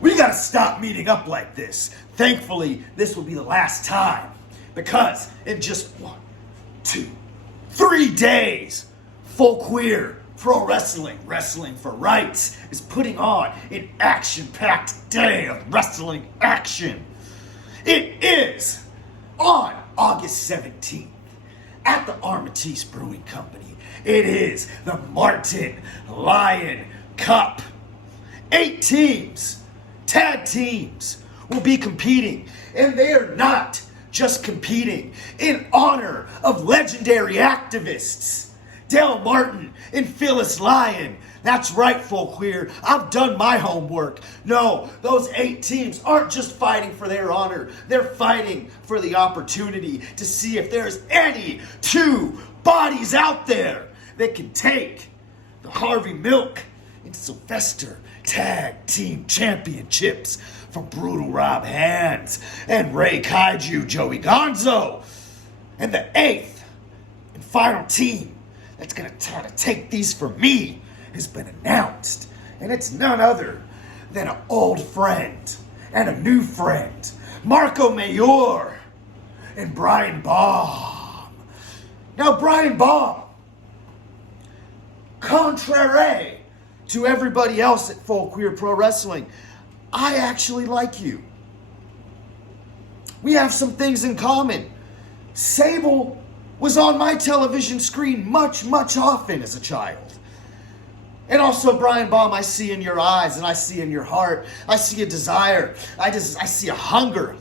We gotta stop meeting up like this. Thankfully, this will be the last time. Because in just 1, 2, 3 days, Full Queer Pro Wrestling, Wrestling for Rights, is putting on an action-packed day of wrestling action. It is on August 17th at the Armitage Brewing Company. It is the Lyon Cup. 8 teams, tag teams, will be competing, and they are not just competing in honor of legendary activists, Lyon Martin and Phyllis Lyon. That's right, Full Queer. I've done my homework. No, those 8 teams aren't just fighting for their honor. They're fighting for the opportunity to see if there's any 2 bodies out there that can take the Harvey Milk and Sylvester Tag Team Championships from Brutal Rob Hands and Ray Kaiju Joey Gonzo. And the 8th and final team that's going to try to take these from me has been announced. And it's none other than an old friend and a new friend, Marco Mayor and Brian Baum. Now, Brian Baum, contrary to everybody else at Full Queer Pro Wrestling, I actually like you. We have some things in common. Sable was on my television screen much often as a child. And also, Brian Baum, I see in your eyes and I see in your heart, I see a desire. I see a hunger.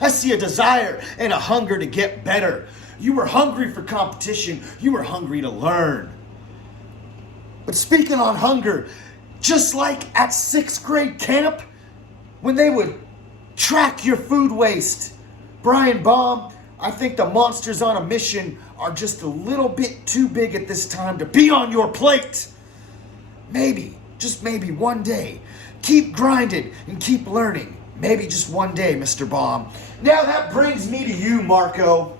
I see a desire and a hunger to get better. You were hungry for competition. You were hungry to learn. But speaking on hunger, just like at 6th grade camp, when they would track your food waste, Brian Baum, I think the Monsters on a Mission are just a little bit too big at this time to be on your plate. Maybe, just maybe one day, keep grinding and keep learning. Maybe just one day, Mr. Baum. Now that brings me to you, Marco.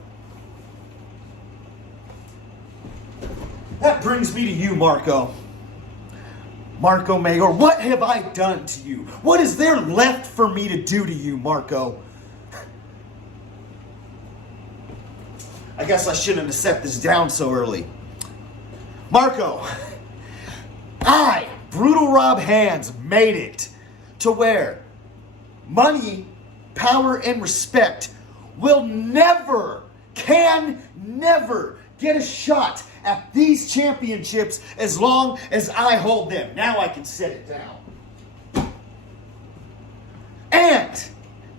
That brings me to you, Marco. Marco Mayor, what have I done to you? What is there left for me to do to you, Marco? I guess I shouldn't have set this down so early. Marco, I, Brutal Rob Hands, made it to where money, power, and respect will never, can never get a shot at these championships as long as I hold them. Now I can set it down. And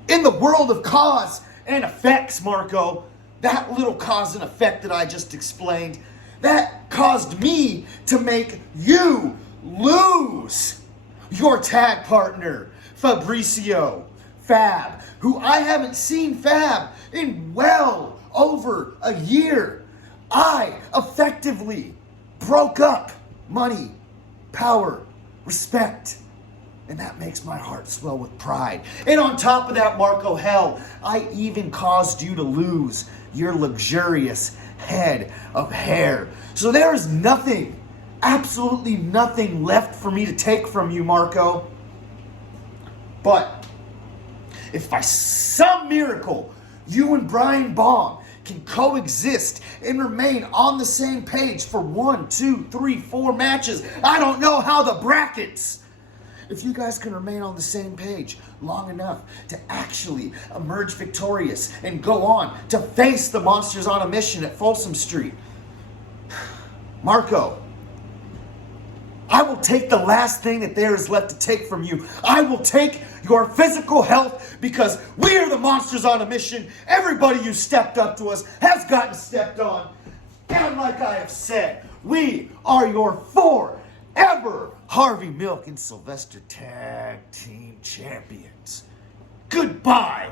in the world of cause and effects, Marco, that little cause and effect that I just explained, that caused me to make you lose your tag partner, Fabricio Fab, who I haven't seen Fab in well over a year. I effectively broke up money, power, respect, and that makes my heart swell with pride. And on top of that, Marco, hell, I even caused you to lose your luxurious head of hair. So there is nothing, absolutely nothing left for me to take from you, Marco. But if by some miracle you and Brian Baum can coexist and remain on the same page for 1, 2, 3, 4 matches, I don't know how the brackets, if you guys can remain on the same page long enough to actually emerge victorious and go on to face the Monsters on a Mission at Folsom Street, Marco, I will take the last thing that there is left to take from you. I will take your physical health because we are the Monsters on a Mission. Everybody you stepped up to us has gotten stepped on. And like I have said, we are your forever Harvey Milk and Sylvester Tag Team Champions. Goodbye.